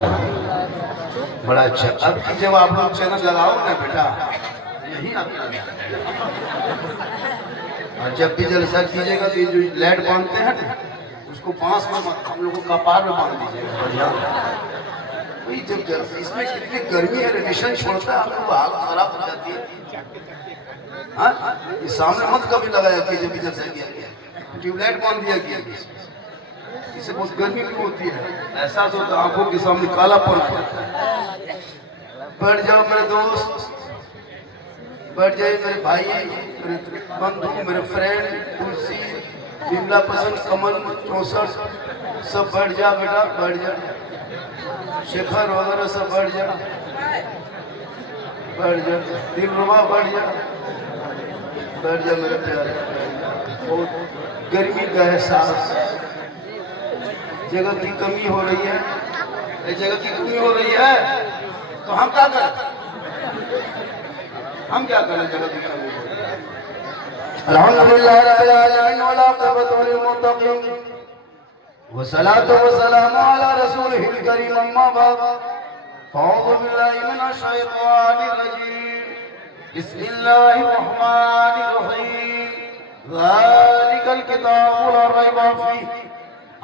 बड़ा अच्छा। अब जब आप लोग चैनल लगाओ ना बेटा, यही आपका और जब भी जलसा कीजिएगा तो जो लाइट बांधते हैं ना उसको बांस में हम लोग को कपार में बांध दीजिएगा बढ़िया। वही जब जलसा इसमें कितनी गर्मी है, रेडिएशन छोड़ता है, हम लोग हालत खराब हो जाती है। हाँ, ये सामने मत कभी लगाया कि जब भी जलसा किया गया ट्यूबलाइट बांध दिया गया, इससे बहुत गर्मी भी होती है, एहसास होता है आंखों के सामने कालापन आ जाता है। बैठ जाओ मेरे दोस्त, बैठ जाइए मेरे भाई, मेरे बंधु, मेरे फ्रेंड, तुलसी, बिमला पसंद, कमल, 64 सब बैठ जा बेटा, बैठ जा, शेखर वगैरह सब बैठ जा, बैठ जा, दिलरुबा बैठ जा, बैठ जा मेरे प्यारे। बहुत गर्मी का एहसास, जगह की कमी हो रही है, जगह की कमी हो रही है तो हम क्या करें, हम क्या करें जगह की कमी हो रही है। अल्हम्दुलिल्लाह रब्बिल आलमीन व आक़िबतु लिल मुत्तक़ीन व सलातु व सलामु अला रसूलिहिल करीम, अम्मा बाद, अऊज़ु बिल्लाहि मिनश शैतानिर रजीम, बिस्मिल्लाहिर रहमानिर रहीम, ज़ालिकल किताबु ला रैबा फ़ीह,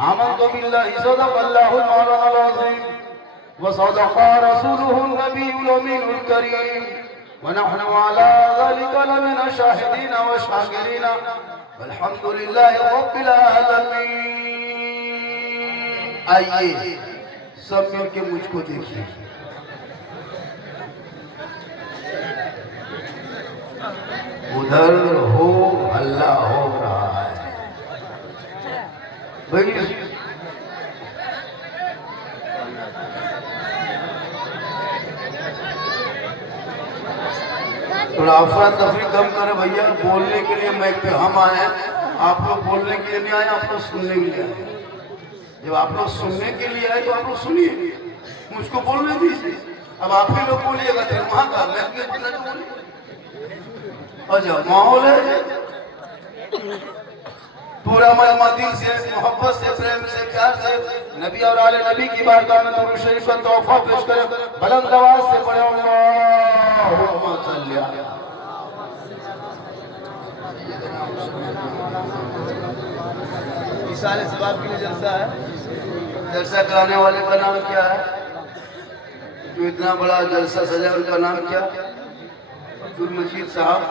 आमन्तु बिल्लाहि सदक़ल्लाहुल मौलानाल अज़ीम व सदक़ा रसूलुहुन नबियुल अमीनुल करीम व नहनु अला ज़ालिका लमिना शाहिदीन व शाकिरीन वल्हम्दुलिल्लाहि रब्बिल आलमीन। आइए सब मिलके मुझको देखिए, उधर हो अल्लाह हो रहा है भाई। थोड़ा अफरा तफरी कम करे भैया, बोलने के लिए माइक पे हम आए हैं, आप लोग बोलने के लिए नहीं आए, आप लोग सुनने के लिए आए। जब आप लोग सुनने के लिए आए तो आप लोग सुनिए, मुझको बोलने दीजिए। अब आप ही लोग बोलिएगा तो वहां का मैं बोलिए, और जब माहौल है पूरा मलमा दिल से, मोहब्बत से, प्रेम से, प्यार से नबी और आले नबी की बारगाह में दुरूद शरीफ का तोहफा पेश करें, बुलंद आवाज से पढ़े अल्लाहुम्मा सल्ली अला। इसाले सवाब के लिए जलसा है, जलसा कराने वाले का नाम क्या है, जो इतना बड़ा जलसा सजा उनका नाम क्या? अब्दुल मजीद साहब,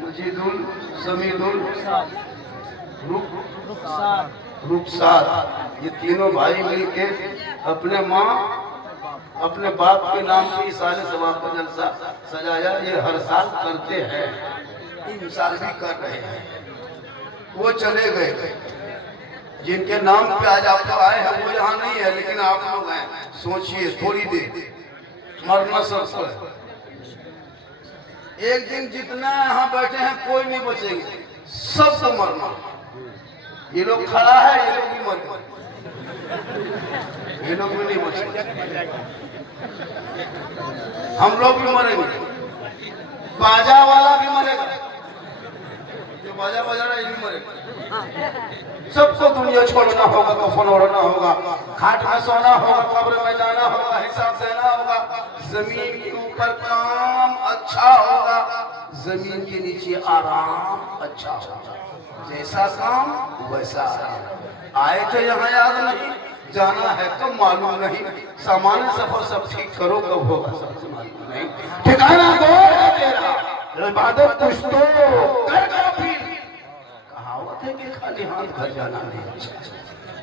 मजीदुल समीदुल रुखसार, ये तीनों भाई मिलके अपने माँ अपने बाप के नाम से इसाले सवाब का जलसा सजाया। ये हर साल करते हैं, इन साल भी कर रहे हैं। वो चले गए, जिनके नाम पे आज आप लोग आए हैं वो यहाँ नहीं है, लेकिन आप लोग हैं। सोचिए थोड़ी देर, मरना सबको है। एक दिन जितना यहाँ बैठे हैं कोई नहीं बचेंगे, सबको मरना। ये लोग खड़ा है, ये लोग भी मर गए, ये लोग भी नहीं बचेंगे, हम लोग भी मरेंगे, बाजा वाला भी मरेगा, जो बाजा बजा रहा है ये भी मरेगा। सबको दुनिया छोड़ना होगा, कफन ओढ़ना होगा, खाट में सोना होगा, कब्र में जाना होगा, हिसाब देना होगा। जमीन के ऊपर काम अच्छा होगा, जमीन के नीचे आराम अच्छा होगा। जैसा काम वैसा आराम। आए थे यहाँ याद नहीं, जाना है कब मालूम नहीं, सामान्य सफर सब ठीक करो कब होगा सब मालूम नहीं। ठिकाना गौर है तेरा, इबादत कुछ तो कर काफी। कहावत है कि खाली हाथ घर जाना नहीं,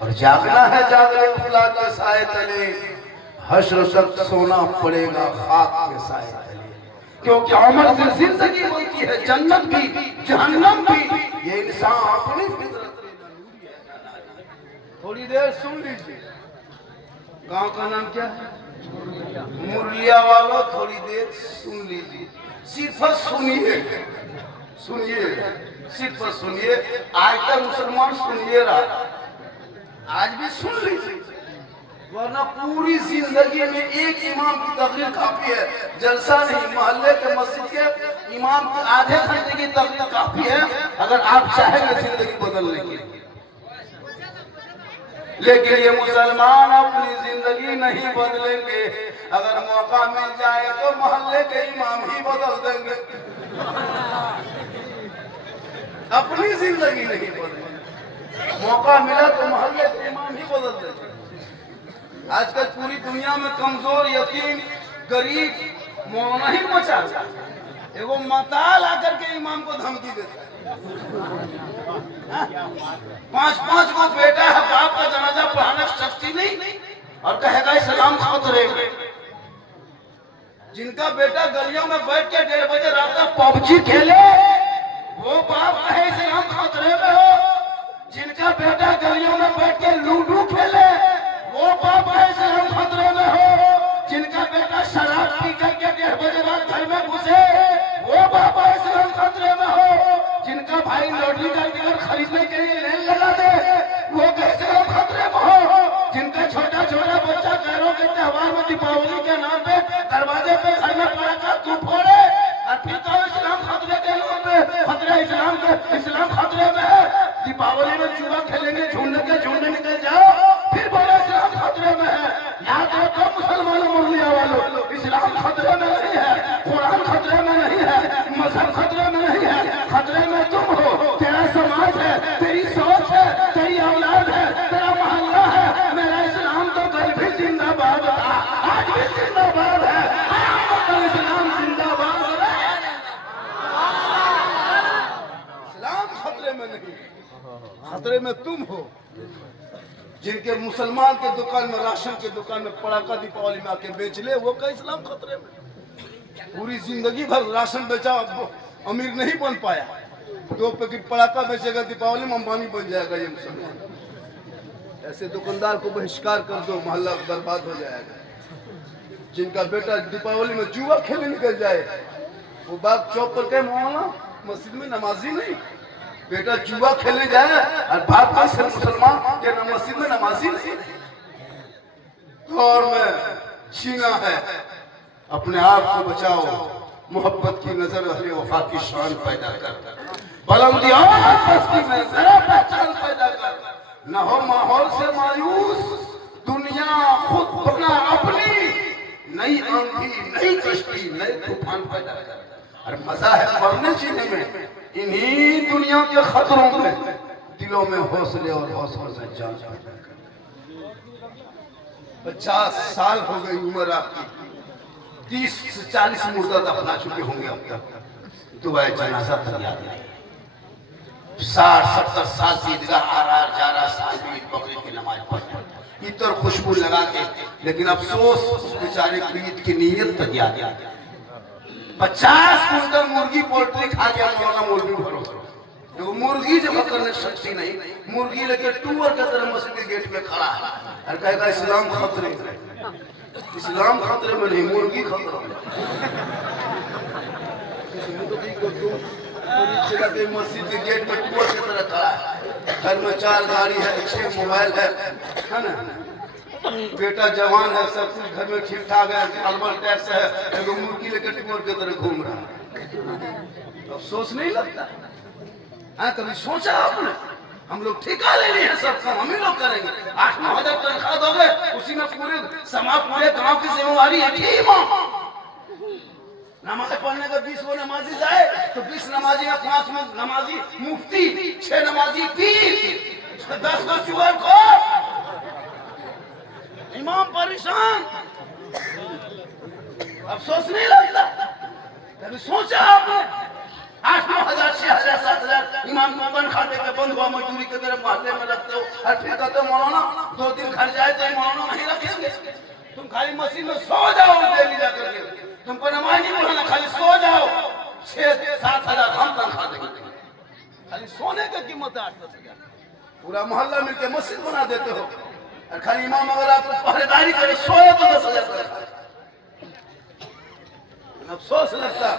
और जागना है जागने खुला के साए तले, हश्र तक सोना पड़ेगा खाक के साए तले। क्योंकि अमल से जिंदगी बनती है, जन्नत भी जहन्नम भी, ये इंसान अपनी फितरत में जरूरी है। थोड़ी देर सुन लीजिए, गांव का नाम क्या है? मुरलिया वालों थोड़ी देर सुन लीजिए, सिर्फ सुनिए, सुनिए, सिर्फ सुनिए। आज तक मुसलमान सुनिए रहा, आज भी सुन लीजिए, वरना पूरी जिंदगी में एक इमाम की तकरीर काफी है। जलसा नहीं, मोहल्ले के मस्जिद के इमाम की आधे घंटे की तकरीर काफी है, अगर आप चाहेंगे जिंदगी बदलने की। लेकिन ये मुसलमान अपनी जिंदगी नहीं बदलेंगे। अगर मौका मिल जाए तो मोहल्ले के इमाम ही बदल देंगे, अपनी जिंदगी नहीं बदलेंगे। मौका मिला तो मोहल्ले के इमाम ही बदल देंगे। आजकल पूरी दुनिया में कमजोर, यतीम, गरीब मौना ही मचा। एगो मताल आकर के इमाम को धमकी देता है। 5-5 को बेटा है, बाप का जनाजा पढ़ाने की शक्ति नहीं और कहेगा इस्लाम खतरे में। जिनका बेटा गलियों में बैठ के 1:30 बजे रात तक पबजी खेले, वो बाप कहे इस्लाम खतरे में हो। जिनका बेटा गलियों में बैठ के लूडो खेले, वो बाप कहे इस्लाम खतरे में हो। जिनका बेटा शराब पी करके 1:30 बजे रात घर में घुसे, वो बाप कहे इस्लाम खतरे में हो। जिनका भाई लॉटरी का टिकट खरीदने के लिए लाइन लगा दे, वो कैसे हम खतरे में हो। जिनका छोटा छोटा बच्चा घरों के त्योहार में दीपावली के नाम पे दरवाजे पे घर में पटाखा तू फोड़े और फिर तो इस्लाम खतरे के नाम पे खतरे, इस्लाम खतरे में है। दीपावली में जुआ खेलेंगे, झुंड निकल जाओ, फिर बोले इस्लाम खतरे में है। याद रखो मुसलमानों मुर्लिया वालों, इस्लाम खतरे में नहीं है, कुरान खतरे में नहीं है, मजहब खतरे में नहीं है। खतरे में तुम हो, तेरा समाज है, तेरी सोच है, तेरी औलाद है, तेरा मोहल्ला है। मेरा इस्लाम तो कल भी जिंदाबाद था, आज भी जिंदाबाद है, कल इस्लाम जिंदाबाद है। इस्लाम खतरे में नहीं, खतरे में तुम हो। जिनके मुसलमान के दुकान में, राशन के दुकान में पटाखा दीपावली में आके बेच ले, वो का इस्लाम खतरे में। पूरी जिंदगी भर राशन बेचा, अमीर नहीं बन पाया, 2 पैकेट पटाखा बेचेगा, दीपावली में अंबानी बन जाएगा ये मुसलमान। ऐसे दुकानदार को बहिष्कार कर दो, मोहल्ला बर्बाद हो जाएगा। जिनका बेटा दीपावली में जुआ खेलने निकल जाए, वो बाप चौक पर कहे मौलाना मस्जिद में नमाजी नहीं, बेटा जुआ खेलने जाए और बाप का से मुसलमान के न मस्जिद में नमाजी नहीं। दौर में छीना है, अपने आप को बचाओ। मोहब्बत की नजर अहले वफा की शान पैदा कर, बुलंदी और पस्ती में जरा पहचान पैदा कर। न हो माहौल से मायूस, दुनिया खुद बना अपनी, नई आंधी, नई कश्ती, नए तूफान पैदा कर। और मजा है मरने जीने में, इन्हीं दुनिया के खतरों में दिलों में हौसले और हौसलों से जान पैदा कर। 50 साल हो गई उम्र आपकी, 30 से 40 मुर्दा दफना चुके होंगे अब तक। दुआए जनाजा तक याद नहीं। 60-70 साल से ईदगाह आ रहा, साल में ईद बकरीद की नमाज पढ़, इतर खुशबू लगा के, लेकिन अफसोस उस बेचारे को ईद की नीयत तक याद नहीं। 50 कुंटल मुर्गी पोल्ट्री खा गया मौलाना मौलवी भरोसा। जो मुर्गी जब करने शक्ति नहीं, मुर्गी लेके टूअर के तरह मस्जिद के गेट पे खड़ा है और कहेगा इस्लाम खतरे में। इस्लाम खतरे में नहीं, मुर्गी खतरे में। मस्जिद के गेट में टूअर की तरह खड़ा है, घर में 4 गाड़ी है, 6 मोबाइल है ना, बेटा जवान है, सब कुछ घर में ठीक ठाक है, अलवर टैक्स है, एगो मुर्गी लेकर टूअर की तरह घूम रहा है। अफसोस नहीं लगता? हाँ, कभी सोचा आपने? हम लोग ठेका ले लिए हैं, सब काम हम ही लोग करेंगे। 8-9 हजार तनख्वाह दोगे, उसी में पूरे समाज, पूरे गांव की जिम्मेवारी है। ठीक नमाज पढ़ने का 20 वो नमाजी जाए तो 20 नमाजी में 5 नमाजी मुफ्ती, 6 नमाजी पीर, 10 को चुहर को इमाम परेशान। अफसोस नहीं लगता? कभी सोचा आपने? 8-9 हजार, 6 हजार, 7 हजार इमाम को बन खाते के बंद हुआ मजदूरी की तरह मोहल्ले में रखते हो और फिर कहते हो मौलाना 2 दिन घर जाए तो मौलाना नहीं रखेंगे। तुम खाली मस्जिद में सो जाओ, डेली जाकर के तुमको नमाज नहीं पढ़ाना, खाली सो जाओ, 6-7 हजार हम तनख्वाह देंगे। खाली सोने की कीमत है 8-10 हजार। पूरा मोहल्ला मिलकर मस्जिद बना देते हो और खाली इमाम अगर आपको पहरेदारी करे सोए तो 10 हजार। अफसोस लगता,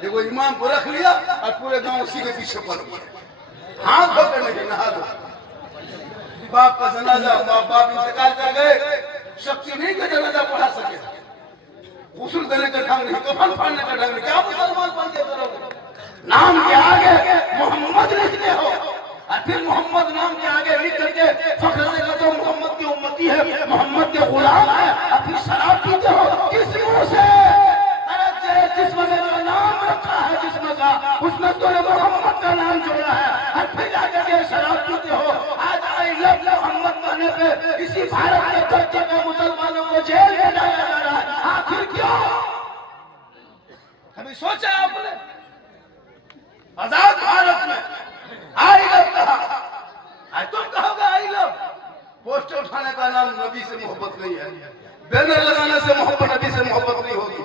देखो इमाम को रख लिया और पूरे गांव उसी के पीछे पड़ गया। हाथ धोकर नहीं नहा दो। बाप का जनाजा, बाप इंतकाल कर गए, शक्ति नहीं कि जनाजा पढ़ा सके, गुस्ल देने का ढंग नहीं, कफन फाड़ने का ढंग नहीं, क्या मुसलमान बन के करोगे? नाम के आगे मोहम्मद लिखते हो और फिर मोहम्मद नाम के आगे लिख करके फख्र से कहते हो मोहम्मद उसमें तूने मोहम्मद का नाम जोड़ा है और फिर जाकर के शराब पीते हो। आज आई लव मोहम्मद कहने पे इसी भारत के धरती पे मुसलमानों को जेल में डाला जा रहा है। आखिर क्यों? कभी सोचा आपने? आजाद भारत में आई लव कहा, आज तुम कहोगे आई लव। पोस्टर उठाने का नाम नबी से मोहब्बत नहीं है, बैनर लगाने से मोहब्बत नबी से मोहब्बत नहीं होगी,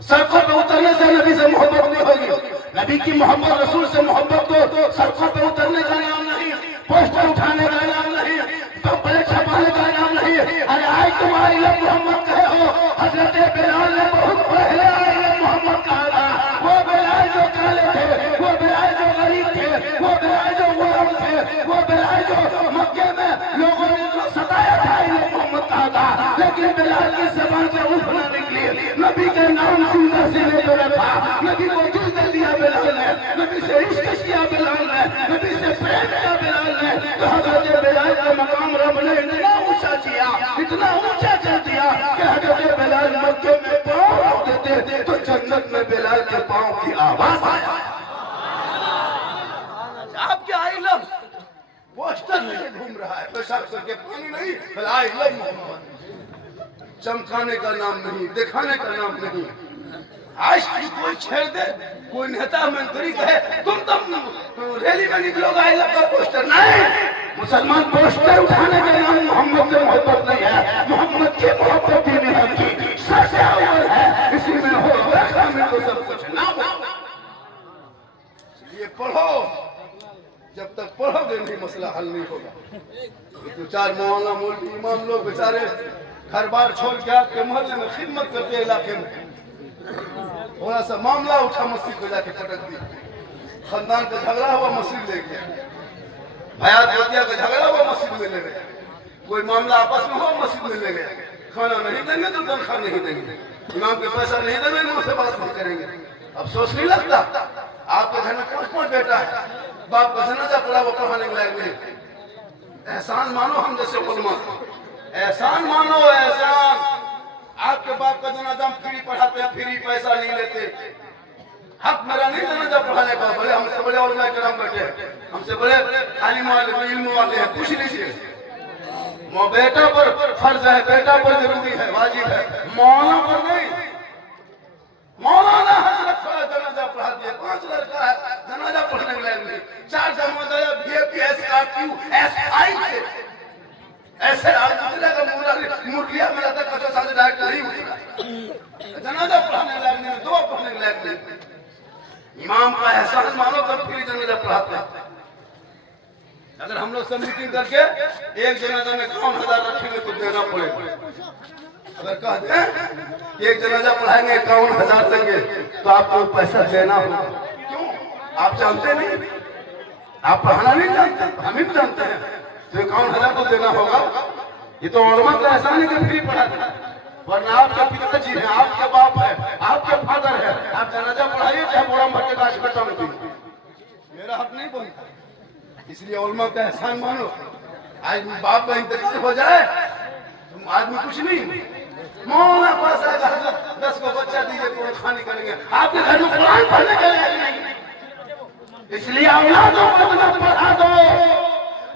सड़कों पे उतरने से नबी से मोहब्बत नहीं होगी। नबी की मोहब्बत, रसूल से मोहब्बत तो सड़कों पे उतरने का नाम नहीं, पोस्टर उठाने का नाम नहीं, तो प्लेट छपाने का नाम नहीं। अरे आई तुम आई लव मोहम्मद कहे हो। हजरत बिलाल ने बहुत पहले आई लव मोहम्मद कहा था। वो बिलाल जो काले थे, वो बिलाल जो गरीब थे, वो बिलाल जो गुलाम थे, वो बिलाल जो मक्के में लोगों ने जो सताया था आई लव मोहम्मद कहा था। लेकिन बिलाल की जबान से उल्फ ना निकली, नबी के नाम सुंदर से ले रखा, नबी को दिल दे दिया बिलाल ने, नबी से इश्क किया बिलाल ने, नबी से प्रेम किया बिलाल ने। तो हजरत बिलाल का मकाम रब ने इतना ऊंचा किया, इतना ऊंचा कर दिया कि हजरत बिलाल मक्के में पांव रख देते तो जन्नत में बिलाल के पांव की आवाज आया। आपके आई लव पोस्टर में घूम रहा है, पेशाब करके पानी नहीं, आई लव मोहम्मद। चमकाने का नाम नहीं, दिखाने का नाम नहीं। आज की कोई छेड़ दे, कोई नेता मंत्री कहे तुम रैली में निकलोगे आई लव का पोस्टर नहीं। मुसलमान पोस्टर उठाने का नाम मोहम्मद से मोहब्बत नहीं है, मोहम्मद की मोहब्बत ही नहीं की सबसे अव्वल है, इसी में हो शामिल तो सब कुछ ना। ये पढ़ो, जब तक पढ़ोगे नहीं मसला हल नहीं होगा। दो चार मौलाना मौलवी इमाम लोग बेचारे घर बार छोड़ के आपके मोहल्ले में खिदमत करते इलाके में, थोड़ा सा मामला उठा मस्जिद को जाके पटक दी, खानदान का झगड़ा हुआ मस्जिद ले गया, भयात बतिया का झगड़ा हुआ मस्जिद में ले गए, कोई मामला आपस में हुआ मस्जिद में ले गए। खाना नहीं देंगे तो तनख्वाह नहीं देंगे, इमाम के पैसा नहीं देंगे मुझसे बात नहीं करेंगे। अफसोस नहीं लगता? आपके घर में 5-5 बेटा है, बाप का जनाजा पड़ा वो पढ़ाने के लायक नहीं। एहसान मानो हम जैसे उलमा, एहसान मानो एहसान। आपके बाप का जनाजा हम फ्री पढ़ाते हैं, फ्री पैसा नहीं लेते। हक मेरा नहीं जनाजा पढ़ाने का, भले हमसे बड़े उलमा किराम बैठे हैं, हमसे बड़े आलिम इल्म वाले हैं, पूछ लीजिए। बेटा पर फर्ज है, बेटा पर जरूरी है, वाजिब है, मौलाना पर नहीं। मौलाना हजरत थोड़ा जनाजा पढ़ा दिया, 5 लड़का है जनाजा पढ़ने के लायक नहीं, 4 जमादार SRQSI से ऐसे मुर्गिया में रहता कच्चा साझे डायरेक्ट नहीं उठेगा, जनाजा पढ़ाने लायक नहीं, दुआ पढ़ने के लायक नहीं। इमाम का एहसान मानो तब फिर जनाजा पढ़ाते हैं। अगर हम लोग सब मीटिंग करके एक जनाजा में 51,000 रखेंगे तो देना पड़ेगा। अगर कह दें एक जनाजा पढ़ाएंगे 51,000 देंगे तो आपको पैसा देना होगा। क्यों? आप जानते नहीं, आप पढ़ाना नहीं जानते, हम ही जानते हैं, तो 51,000 को देना होगा। ये तो उलमा का एहसान है कि फ्री पढ़ाते, वरना आपके पिताजी हैं, आपके बाप है, आपके फादर है, आप जनाजा पढ़ाइए चाहे बोरा भट्टे का अस्पताल में, मेरा हक नहीं बनता। इसलिए उलमा का एहसान मानो। आज बाप का इंतकाल हो जाए तुम आदमी कुछ नहीं, मौलाना पास आएगा, 10 को बच्चा दीजिए कुरान खानी करेंगे, आपके घर में कुरान पढ़ने के लिए नहीं। इसलिए औलादों को पढ़ा दो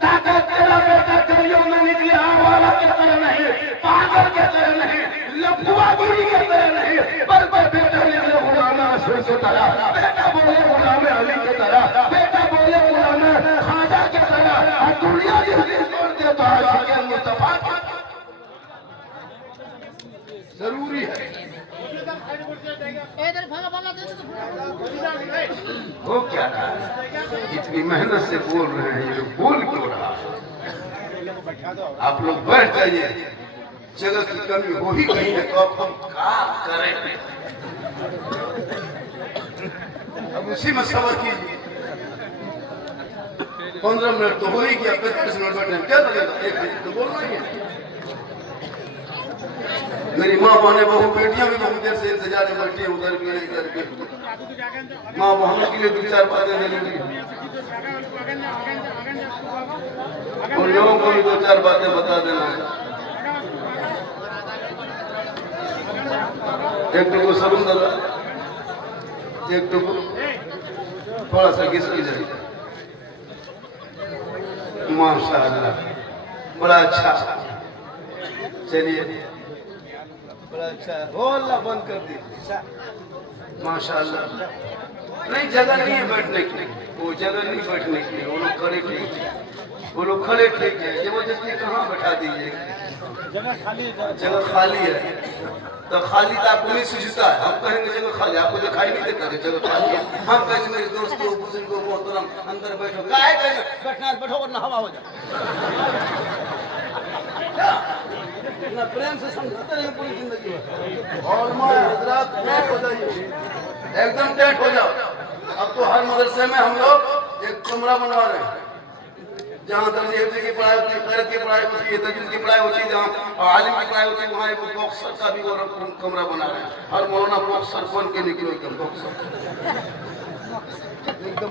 ताकि तेरा बेटा करियों में निकले आवारा के तरह नहीं, पागल के तरह नहीं, लफुआगिरी के तरह नहीं, पर बेटा निकले गुलाम रसूल की तरह, बेटा बोले गुलाम अली की तरह, बेटा बोले गुलाम खाजा की तरह। और दुनिया जिसकी छोड़ दे तो आशिक़ मुस्तफा जरूरी है। वो क्या इतनी मेहनत से बोल रहे हैं, ये बोल क्यों रहा? आप लोग बैठ जाइए, जगह की कमी हो ही गई है तो अब हम क्या करें? अब उसी में सबर कीजिए। 15 मिनट तो हो ही गया, 35 मिनट बैठने क्या लगेगा? 1 मिनट तो बोलना ही है। मेरी माँ बहने बहू बेटियां भी बहुत देर से इंतजार में बैठी है, उधर भी इधर भी। माँ बहनों के लिए 2-4 बातें जरूरी है, उन लोगों को भी 2-4 बातें बता देना है। एक तो सरुंदर, एक तो थोड़ा सा घिसक जाए। माशाअल्लाह, बड़ा अच्छा। चलिए, बड़ा अच्छा है। हो अल्लाह, बंद कर दिए। माशाअल्लाह। नहीं, जगह नहीं है बैठने की, वो जगह नहीं बैठने की, वो लोग खड़े ठीक है, वो लोग खड़े ठीक है। जबरदस्ती कहाँ बैठा दीजिए, जगह खाली है। तो खाली तो आपको नहीं सूझता है। हम कहेंगे जगह खाली, आपको दिखाई नहीं देता है जगह खाली है। हम कहेंगे मेरे दोस्तों बुजुर्गों मोहतरम अंदर बैठो, काहे कहेंगे बैठना बैठो वरना हवा हो जाए। इतना प्रेम से समझाते रहे पूरी जिंदगी में। और मैं हजरात टेंट हो जाइए, एकदम टेंट हो जाओ। अब तो हर मदरसे में हम लोग एक कमरा बनवा रहे हैं, जहाँ दर्ज की पढ़ाई होती है, खैरत की पढ़ाई होती है, तजवीज़ की पढ़ाई होती है, जहाँ आलिम की पढ़ाई होती है, वहाँ एक बॉक्सर का भी वो कमरा बना रहे हैं। हर मौलाना बॉक्सर बन के निकलो, एकदम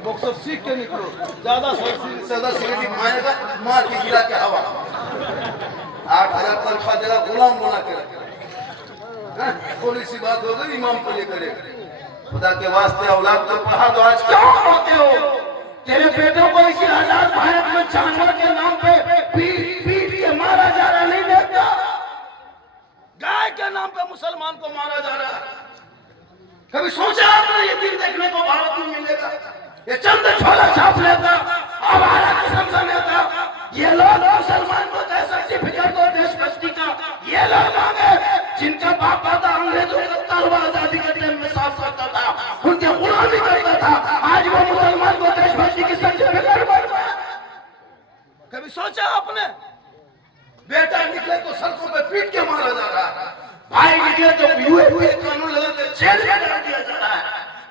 बॉक्सर सीख के निकलो। ज्यादा सिगरेट मारेगा, मार के गिरा के हवा। 8,000 तनख्वाह देगा, गुलाम बना के रखेगा। थोड़ी सी बात हो गई, इमाम को लेकर खुदा के वास्ते औलाद को पढ़ा दो। आज क्यों होते हो? तेरे बेटों को इसी आजाद भारत में जानवर के नाम पे पीट के मारा जा रहा, नहीं देखता? गाय के नाम पे मुसलमान को मारा जा रहा है। कभी सोचा आपने ये दिन देखने को भारत में मिलेगा? ये चंद छोला छाप लेता, हमारा किस्म का नेता, ये लोग मुसलमान को दे सर्टिफिकेट दो देशभक्ति का। ये लोग आगे जिनका बाप दादा अंग्रेजों को तलवार आजादी के टाइम में साफ करता था, उनके गुलामी करता था, आज वो मुसलमान को देशभक्ति की सर्टिफिकेट बन रहा है। कभी सोचा आपने? बेटा निकले तो सड़कों पे पीट के मारा जा रहा है, भाई निकले तो यूए कानून लगा के जेल में डाल दिया जा रहा है,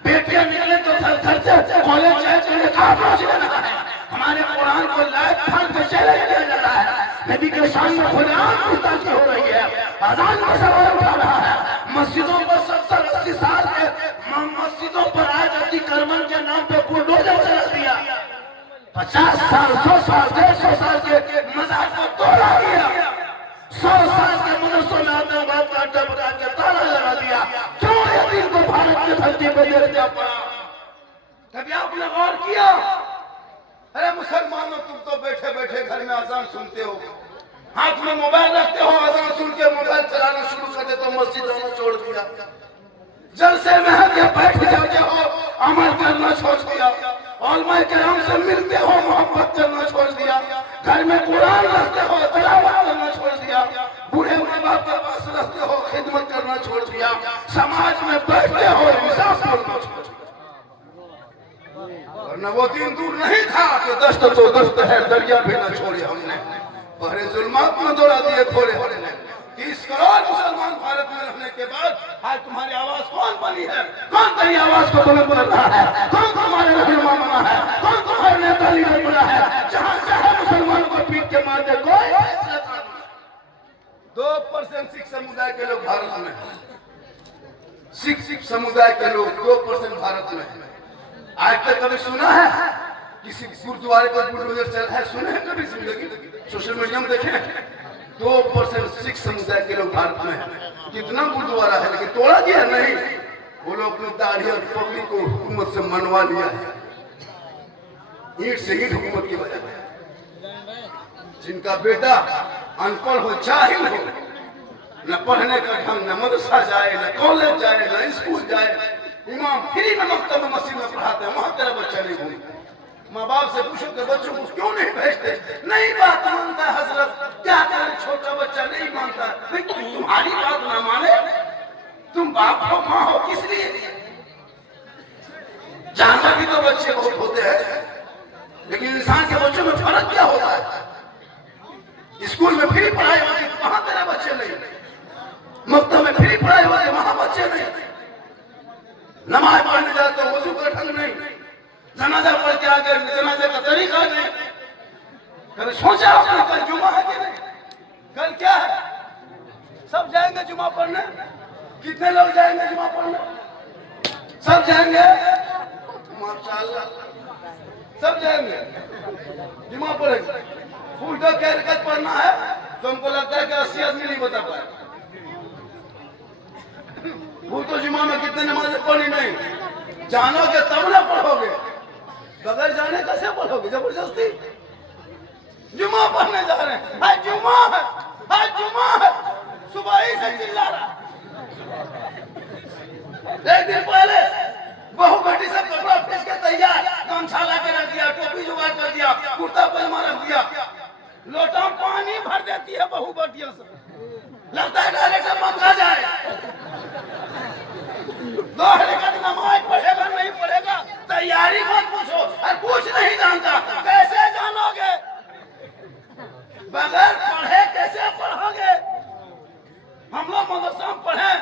बेटियां निकले तो घर से कॉलेज जाने का पहुंच रहा है, हमारे कुरान को लाइट फाड़ के चले दिया जा रहा है, नबी के सामने खुलेआम गुस्ताखी हो रही है, अजान का सवाल उठा रहा है, मस्जिदों पर 70-80 साल के मस्जिदों पर आज अतिक्रमण के नाम पे बुलडोजर चला दिया, 50 साल 100 साल 150 साल के मज़ार को तोड़ा दिया, 100 साल के मदरसों में आतंकवाद का अड्डा बना के ताला लगा दिया। क्यों ये दिन को भारत की धरती पर देखना पड़ा? कभी आपने गौर किया? अरे मुसलमानों, तुम तो बैठे बैठे घर में अजान सुनते हो, हाथ में मोबाइल रखते हो, अजान सुन के मोबाइल चलाना शुरू कर दे तो मस्जिद जाना छोड़ दिया, जलसे में आके बैठ जाते हो, अमल करना छोड़ दिया, उलमा किराम से मिलते हो, मोहब्बत करना छोड़ दिया, घर में कुरान रखते हो, तिलावत करना छोड़ दिया, बूढ़े माँ बाप के पास रहते हो, खिदमत करना छोड़ दिया, समाज में बैठते हो, इंसाफ करना छोड़ दिया। वरना वो दिन दूर नहीं था कि दस्त तो दस्त है, दरिया भी न छोड़े हमने, बहरे जुल्मात में दौड़ा दिए खोले हमने। 30 करोड़ मुसलमान भारत में रहने के बाद आज तुम्हारी आवाज कौन बनी है? कौन तेरी आवाज को बुलंद कर रहा है? कौन तुम्हारे रहनुमा बना है? कौन तुम्हारे नेता लीडर बना है? जहाँ चाहे मुसलमानों को पीट के मार दे कोई। 2% सिख समुदाय के लोग भारत में, सिख समुदाय के लोग 2% भारत में। आज तक कभी सुना है किसी गुरुद्वारे पर बुलडोजर चल है? सुने हैं कभी जिंदगी? सोशल मीडिया में देखे? 2% सिख समुदाय के लोग भारत में है। कितना गुरुद्वारा है लेकिन तोड़ा गया नहीं। वो लोग अपनी दाढ़ी और पगड़ी को हुकूमत से मनवा लिया है, ईट से ईट हुकूमत की वजह से। जिनका बेटा अनपढ़ हो, जाहिल हो, न पढ़ने का ढंग, न मदरसा जाए, न कॉलेज जाए, न स्कूल जाए, इमाम फ्री में मकतब में मस्जिद में पढ़ाते हैं, वहां तेरा बच्चा नहीं घूमता। माँ बाप से पूछो कि बच्चों को क्यों नहीं भेजते? नहीं बात मानता हजरत, क्या करें, छोटा बच्चा नहीं मानता। तुम्हारी बात ना माने, तुम बाप हो, माँ हो, किस लिए? जानवर भी तो बच्चे बहुत होते हैं, लेकिन इंसान के बच्चों में फर्क क्या होता है? स्कूल में फ्री पढ़ाई होती, वहां तेरे बच्चे नहीं, मकतब में फ्री पढ़ाई होती, वहां बच्चे नहीं, नमाज पढ़ने जाते हो, वजू का ढंग नहीं, जनाजा पढ़ के आगे जनाजे का तरीका नहीं। कभी सोचा आपने कल जुमा है कि नहीं? कल क्या है? सब जाएंगे जुमा पढ़ने? कितने लोग जाएंगे जुमा पढ़ने? सब जाएंगे, माशाअल्लाह, सब जाएंगे जुमा पढ़ेंगे। फुल डे की रकअत पढ़ना है तो हमको लगता है कि 80 आदमी नहीं बता पाए। वो तो जुमा में कितने नमाजें पढ़ी नहीं, जानोगे तब ना पढ़ोगे। बगैर जाने कैसे बोलोगे जबरदस्ती? जुमा पढ़ने जा रहे हैं, आज जुमा है, आज जुमा है, सुबह ही से चिल्ला रहा। एक दिन पहले बहू बेटी सब कपड़ा फेंक के तैयार, गमछा ला के रख दिया, टोपी जुगाड़ कर दिया, कुर्ता पजामा रख दिया, लोटा में पानी भर देती है बहू बेटियों से, लगता है डायरेक्ट मक्का जाए। 2 रकात नमाज पढ़ेगा नहीं पढ़ेगा तैयारी मत पूछो, और कुछ नहीं जानता कैसे जानोगे? बगैर पढ़े कैसे पढ़ोगे? हम लोग मदरसा में पढ़े,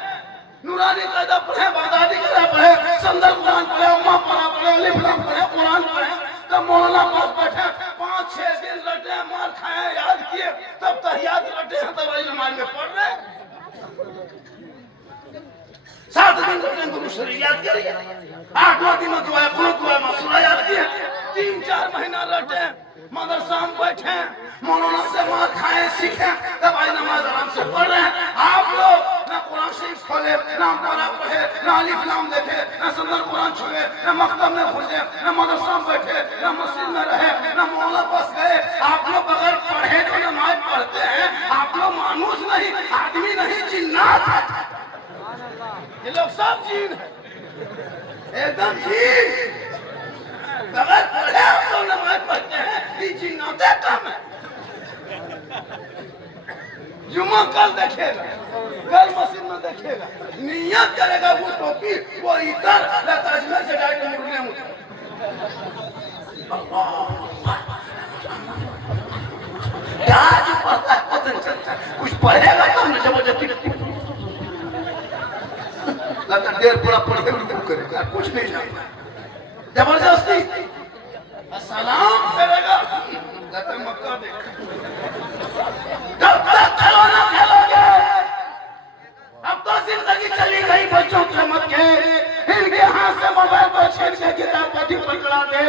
नूरानी कायदा पढ़े, बगदादी कायदा पढ़े, संदल कुरान पढ़े, अम्मा पढ़ा पढ़े, अलिफ लाम पढ़े, कुरान पढ़े, तब मौलाना पास बैठे 5-6 दिन रटे, मार खाए, याद किए, तब तहियात रटे हैं, तब वही नमाज में पढ़ रहे। 7 दिन रटे गुरु शरीफ याद करिए, 8वां दिन दुआ कुनूत दुआ मसूरा याद किए, 3-4 महीना रटे, मदरसा में बैठे, मौलाना से मार खाए, सीखे, तब आज नमाज आराम से पढ़ रहे हैं। आप लोग ना कुरान शरीफ खोले, ना पारा पढ़े, ना अलिफ लाम देखे, ना सुंदर कुरान छुए, ना मकतब में घुसे, ना मदरसा में बैठे, ना मस्जिद में रहे, ना मौला पास गए। आप लोग अगर पढ़े तो नमाज पढ़ते हैं, आप लोग मानुस नहीं, आदमी नहीं, जिन्नात है। ये लोग सब जीन है, एकदम जीन। अगर पढ़े आप लोग नमाज पढ़ते हैं, ये जिन्नाते कम है। जुमा कल देखेगा, कल मस्जिद में देखेगा, नियत करेगा वो टोपी, वो इतर अजमेर से डायरेक्ट मुर्गे में क्या जो पढ़ता है पता नहीं चलता, कुछ पढ़ेगा तो हमने जबरदस्ती लगता देर पूरा पढ़े करेगा, कुछ नहीं जानता, जबरदस्ती सलाम करेगा, मक्का देख। कब तक खिलौना खेलोगे? अब तो जिंदगी चली गई बच्चों के मत के, इनके हाथ से मोबाइल पर छीन के किताब पढ़ी पकड़ा दे,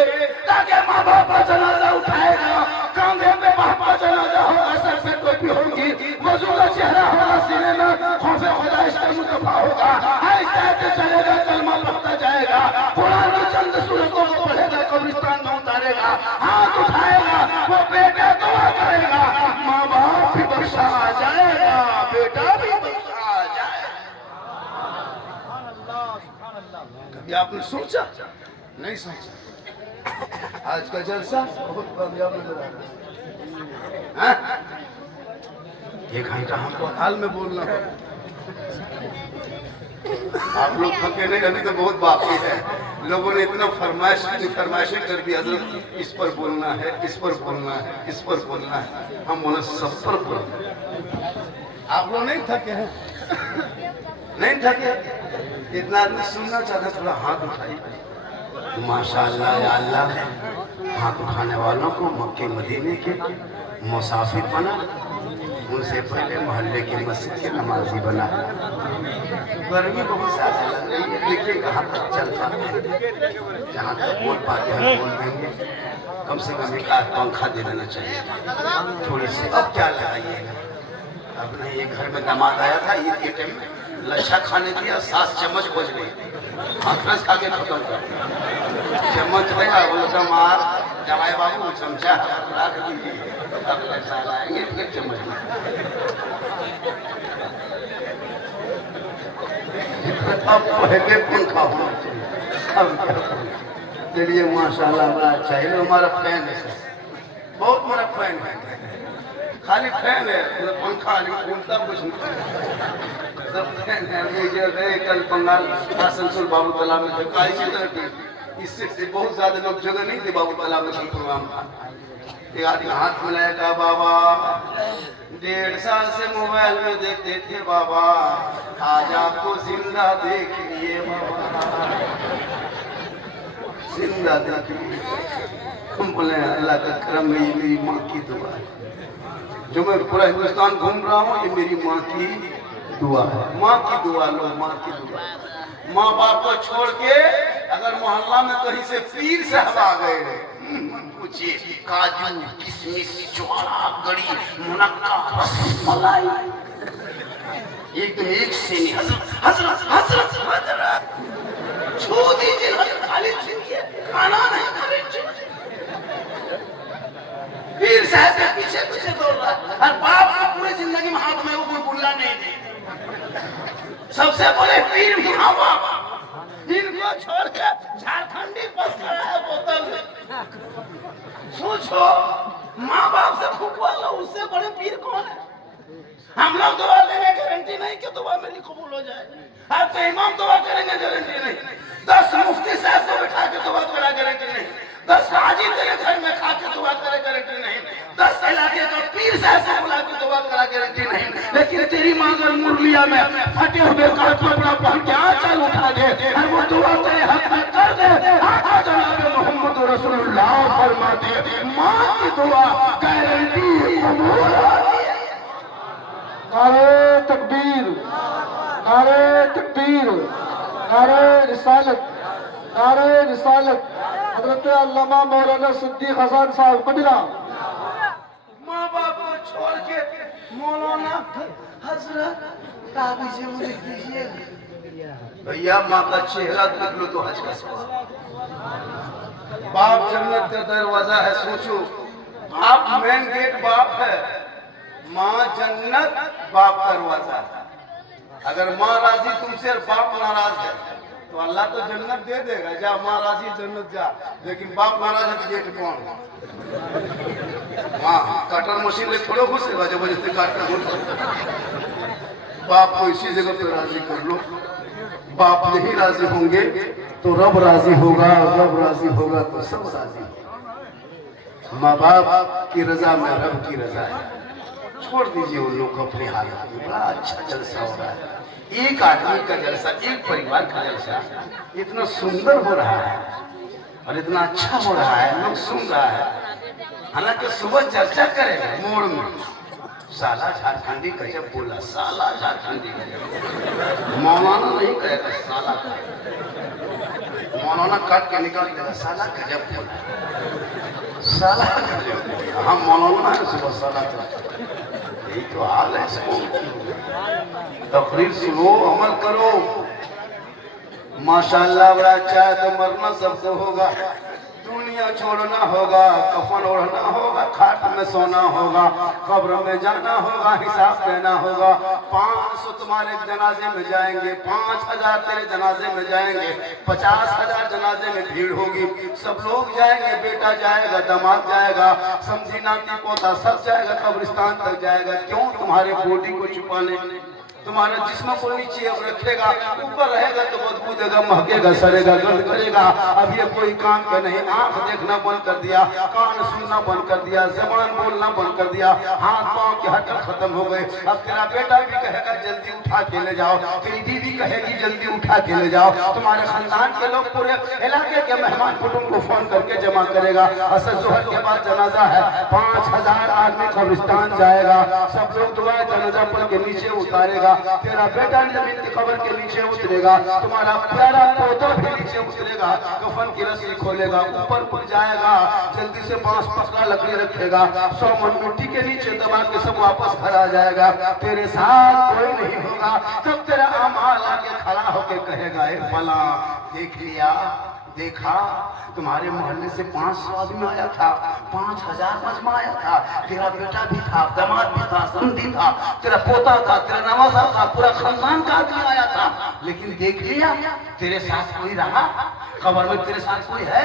ताकि माँ बाप का जनाजा उठाएगा, कंधे पे बाप का जनाजा होगा, सर पे टोपी होगी, वजू का चेहरा होगा, सीने में खौफे खुदा इश्क़ मुस्तफा होगा, ऐसे ऐसे चलेगा, कलमा पढ़ता जाएगा, कुरान की चंद सूरतों को पढ़ेगा, कब्रिस्तान में उतारेगा, हाथ उठाएगा, वो बेटा दुआ करेगा, माँ बाप भी बख्शा जाएगा, बेटा भी बख्शा जाएगा। कभी आपने सोचा? नहीं सोचा। आज का जलसा बहुत कामयाब नजर आ रहा है। 1 घंटा हमको हाल में बोलना हो, आप लोग थके नहीं, अभी तो बहुत बाकी है। लोगों ने इतना फरमाइशें कर दी, हजरत इस पर बोलना है, इस पर बोलना है, इस पर बोलना है, हम बोले सब पर बोलना। आप लोग नहीं थके हैं? नहीं थके? इतना आदमी सुनना चाहता, थोड़ा हाथ उठाइए। माशाअल्लाह या अल्लाह, हाथ उठाने वालों को मक्के मदीने के मुसाफिर बना, उनसे पहले मोहल्ले के मस्जिद के नमाजी बना। गर्मी बहुत ज्यादा लग रही है, देखिए कहाँ तक चल पाते हैं, जहाँ तक बोल पाते हैं बोल देंगे, कम से कम 1 आध पंखा दे देना चाहिए थोड़ी सी। अब क्या लगाइएगा? अब नहीं, ये घर में दामाद आया था ईद के टाइम में, लच्छा खाने दिया, 7 चम्मच बज गई, हाथ खा के खत्म कर, चम्मच रहेगा, बोलो दामाद जवाई बाबू चमचा रख दीजिए, अब लच्छा लाएंगे फिर चम्मच। अब पहले पंखा होना चाहिए, अब क्या? चलिए माशाल्लाह बड़ा अच्छा है, हमारा फैन है सर, बहुत बड़ा फैन है, खाली फैन है, पंखा नहीं, उल्टा कुछ नहीं, सब फैन है। मुझे गए कल बंगाल आसनसोल बाबू तालाब में कारी चित्र थी, इससे बहुत ज्यादा लोग जगह नहीं थे बाबू तालाब में प्रोग्राम था। एक आदमी हाथ मिलाया, कहा बाबा 1.5 साल से मोबाइल में देखते थे बाबा, आज आपको जिंदा देख लिए बाबा, जिंदा देख लिए। हम बोले अल्लाह का करम है, ये मेरी माँ की दुआ है, जो मैं पूरा हिंदुस्तान घूम रहा हूँ, ये मेरी माँ की दुआ है। माँ की दुआ लो, माँ की दुआ। माँ बाप को छोड़ के अगर मोहल्ला में कहीं से पीर साहब आ गए, पूछिए काजू किशमिश ज्वाला गड़ी मुनक्का रसमलाई, एकदम एक से नहीं, हजरत हजरत हजरत हजरत छू दीजिए, खाली छूइए, खाना नहीं खरीद, पीछे दौड़ रहा है और बाप को पूरी जिंदगी में हाथ में वो बुलबुला नहीं दी। सबसे बड़े पीर माँ बाप, जिनको छोड़ के झारखंडी बस खड़ा है बोतल में। सोचो माँ बाप से फुकवा लो, उससे बड़े पीर कौन है? हम लोग दुआ देंगे, गारंटी नहीं कि दुआ मेरी कबूल हो जाए। आप तो इमाम दुआ करेंगे, गारंटी नहीं। 10 मुफ्ती साहब को बिठा के दुआ करा, गारंटी नहीं। 10 हाजी तेरे घर में खा के दुआ करे, गारंटी नहीं। 10 इलाके का पीर साहब से बुला के दुआ करा, गारंटी नहीं। लेकिन तेरी माँ अगर मुरलिया में फटे हुए का कपड़ा पहन के आंचल उठा दे और वो दुआ तेरे हक में कर दे, आका जनाब मोहम्मद रसूलुल्लाह फरमाते माँ की दुआ गारंटी कबूल होती है। नारे तकबीर, नारे तकबीर, नारे रिसालत, नारे रिसालत। हज़रत अल्लामा मौलाना सिद्दीक हसन साहब कबीरा। माँ बाप को छोड़ के मौलाना हजरत ताबी से मुझे कीजिए भैया, माँ का चेहरा देख लो तो हज का सवाल। बाप जन्नत का दरवाजा है, सोचो बाप मेन गेट बाप है, माँ जन्नत बाप दरवाजा। अगर माँ राजी तुमसे और बाप नाराज है तो अल्लाह तो जन्नत दे देगा, जा माँ राजी जन्नत जा, लेकिन बाप नाराज है तो गेट कौन? हाँ, कटर मशीन में थोड़ा घुसेगा जबरदस्ती काटना हो। बाप को इसी जगह पे राजी कर लो। बाप नहीं राजी होंगे तो रब राजी होगा, रब राजी होगा तो सब राजी। माँ बाप की रजा में रब की रजा है। छोड़ दीजिए उन लोग को अपने हालत में। बड़ा अच्छा जलसा हो रहा है, एक आदमी का जलसा, एक परिवार का जलसा इतना सुंदर हो रहा है और इतना अच्छा हो रहा है, लोग सुन रहा है। हालांकि सुबह चर्चा करेगा मोड़ में, साला झारखंडी गजब बोला, साला झारखंडी गजब। मौलाना नहीं कहेगा साला, मौलाना काट के निकाल देगा साला गजब बोला, साला गजब बोला। हम मौलाना है, सुबह साला तो यही तो हाल है। तकरीर सुनो, अमल करो। माशाअल्लाह बड़ा अच्छा है तो मरना सबको होगा, दुनिया छोड़ना होगा, कफन ओढ़ना होगा, खाट में सोना होगा, कब्र में जाना होगा, हिसाब देना होगा। 500 तुम्हारे जनाजे में जाएंगे, 5000 तेरे जनाजे में जाएंगे, 50,000 जनाजे में भीड़ होगी। सब लोग जाएंगे, बेटा जाएगा, दामाद जाएगा, समझी नाती पोता सब जाएगा, कब्रिस्तान तक जाएगा। क्यों? तुम्हारे बॉडी को छुपाने। तुम्हारे जिस्म को नीचे अब रखेगा, ऊपर रहेगा तो बदबू देगा, महकेगा, सड़ेगा, गंद करेगा। अब ये कोई काम का नहीं। आंख देखना बंद कर दिया, कान सुनना बंद कर दिया, जबान बोलना बंद कर दिया, हाथ पांव के हड्डी खत्म हो गए। अब तेरा बेटा भी कहेगा जल्दी उठा के ले जाओ, तेरी बीवी कहेगी जल्दी उठा के ले जाओ, तुम्हारे खानदान के लोग पूरे इलाके के मेहमान कुटुंब को फोन करके जमा करेगा। असर जोहर के बाद जनाजा है, 5000 आदमी कब्रिस्तान जाएगा, सब लोग दुआ जनाजा पढ़ के नीचे उतारेगा। तेरा बेटा जमीन की कब्र के नीचे उतरेगा, तुम्हारा प्यारा पोता भी नीचे उतरेगा, कफन की रस्सी खोलेगा, ऊपर जाएगा, जल्दी से बांस पकड़ा लकड़ी रखेगा, 100 मन मिट्टी के नीचे दबा के सब वापस घर आ जाएगा। तेरे साथ कोई नहीं होगा। जब तेरा अमाल आके खड़ा होके कहेगा ए फला देख लिया, देखा तुम्हारे मोहल्ले से 500 आदमी आया था, 5000 मजमा आया था, तेरा बेटा भी था, दामाद भी था, समधी था, तेरा पोता था, तेरा नवासा था, पूरा खानदान का आदमी आया था, लेकिन देख लिया तेरे साथ कोई रहा? कब्र में तेरे साथ कोई है?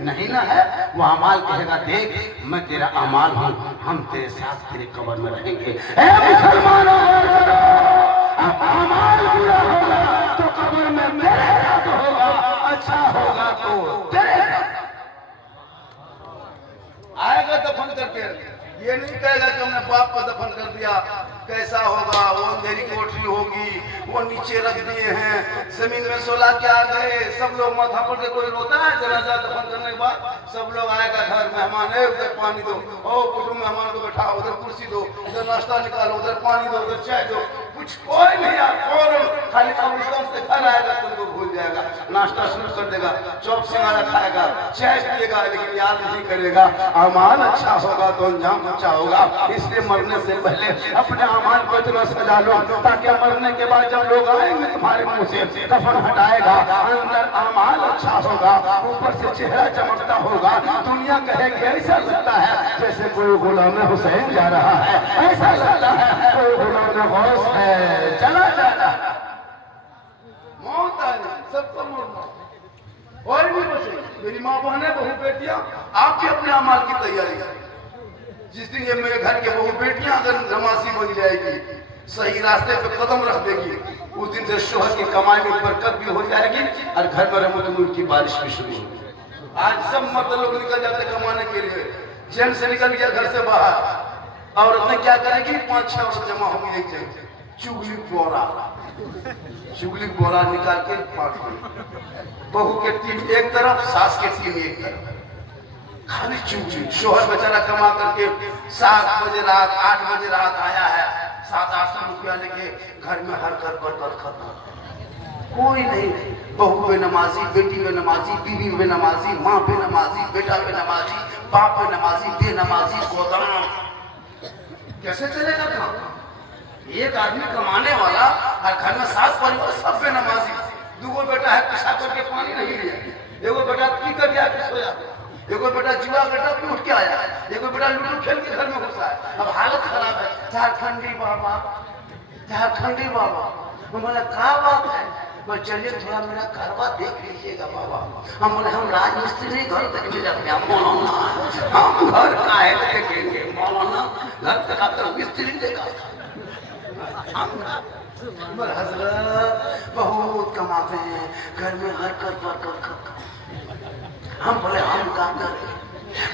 नहीं ना है। वो अमाल कहेगा देख मैं तेरा अमाल हूँ, हम तेरे साथ तेरे कब्र में रहेंगे। मुसलमानों अमाल बुरा होगा तो कब्र में मेरे साथ होगा, अच्छा होगा तो तेरे आएगा दफन करके। ये नहीं कहेगा कि हमने बाप को दफन कर दिया, कैसा होगा? वो अंधेरी कोठरी होगी, वो नीचे रख दिए हैं, जमीन में सोला के आ गए, सब लोग माथा पर के कोई रोता है जनाजा दफन करने के बाद? सब लोग आएगा, घर मेहमान है, उधर पानी दो, ओ कुटुंब मेहमान को बैठाओ, उधर कुर्सी दो, उधर नाश्ता निकालो, उधर पानी दो, उधर चाय दो, कुछ कोई नहीं यार, फौरन खाली कब्रिस्तान से घर आएगा, तुमको भूल जाएगा। नाश्ता शुरू कर देगा, चौक सिंगारा खाएगा, चाय पिएगा, लेकिन याद नहीं करेगा अमाल अच्छा होगा तो अंजाम अच्छा होगा। इसलिए मरने से पहले अपने अमाल को इतना सजा लो ताकि मरने के बाद जब लोग आएंगे तुम्हारे मुंह से कफन हटाएगा, अंदर अमाल अच्छा होगा, ऊपर से चेहरा चमकता होगा, दुनिया कहेगी ऐसा लगता है जैसे कोई गुलाम हुसैन जा रहा है, ऐसा लगता है कोई गुलाम गौस है चला जा रहा है। मौत आएगी, सबको मरना और भी बचे। मेरी माँ बहनें, बहू बेटियां, आप भी अपने अमाल की तैयारी करें। जिस दिन ये मेरे घर के बहू बेटियां अगर नमाजी बन जाएगी, सही रास्ते पे कदम रख देगी, उस दिन से शोहर की कमाई में बरकत भी हो जाएगी और घर में रहमत की बारिश भी शुरू होगी। आज सब मर्द लोग निकल जाते कमाने के लिए, जेंट्स से निकल गया घर से बाहर, औरतें क्या करेगी, 5-6 औरत जमा होंगी एक जगह, चुगली बोरा निकाल के पाट में, बहू के टीम एक तरफ, सास के टीम एक तरफ, खाली चुगली। शोहर बेचारा कमा करके 7 बजे रात 8 बजे रात आया है, 700-800 रुपया लेके घर में हर कर खत्म, कोई नहीं। बहू बेनमाजी, बेटी बेनमाजी, बीवी बेनमाजी, माँ बेनमाजी, बेटा बेनमाजी, बाप बेनमाजी, बेनमाजी, गोदाम। कैसे चलेगा काम? एक आदमी कमाने वाला और घर में 7 परिवार सब बेनमाजी। 2 बेटा है पेशा करके पानी नहीं लिया, एगो बेटा पी कर गया के सोया, एगो बेटा जुआ बेटा पे उठ के आया, एगो बेटा लूडो खेल के घर में घुसा है। अब हालत खराब है। झारखंडी बाबा, झारखंडी बाबा, बोला क्या बात है? बोले चलिए थोड़ा मेरा घरवा देख लीजिएगा बाबा। हम बोले हम राजमिस्त्री घर तक ले जाते हैं, मौलाना हम घर का है देखेंगे, मौलाना घर तक आकर मिस्त्री देखा। हजरत बहुत कमाते हैं, घर में हर कर। हम बोले हम क्या करें?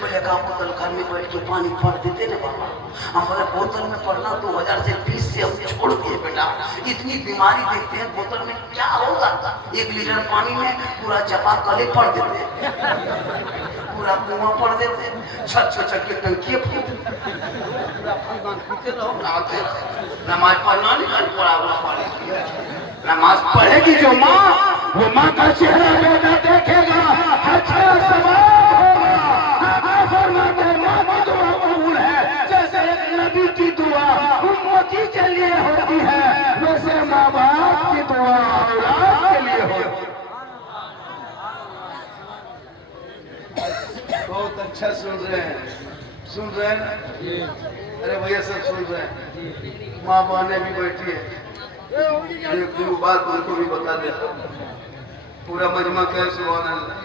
बोले का बोतल घर में बैठ के पानी भर देते ना बाबा। हम बोले बोतल में पढ़ना 2000 से 20 से हम छोड़ दिए बेटा, इतनी बीमारी देखते हैं, बोतल में क्या होगा? 1 लीटर पानी में पूरा चापाकल पढ़ देते, पूरा कुआं पढ़ देते, छत के टंकी नमाज पढ़ना नहीं पड़ा हुआ पढ़ेगी, नमाज पढ़ेगी जो माँ, वो माँ का चेहरा बेटा देखेगा, अच्छा सवाब होगा। माँ की दुआ कबूल है, जैसे एक नबी की दुआ उम्मती के लिए होती है, वैसे माँ बाप की दुआ औलाद के लिए होती है। बहुत अच्छा सुन रहे हैं ना? अरे भैया सब सुन रहे हैं, माँ बहने भी बैठी है। एक दो बात उनको भी बता देता हूँ, पूरा मजमा कैसे सुभान अल्लाह।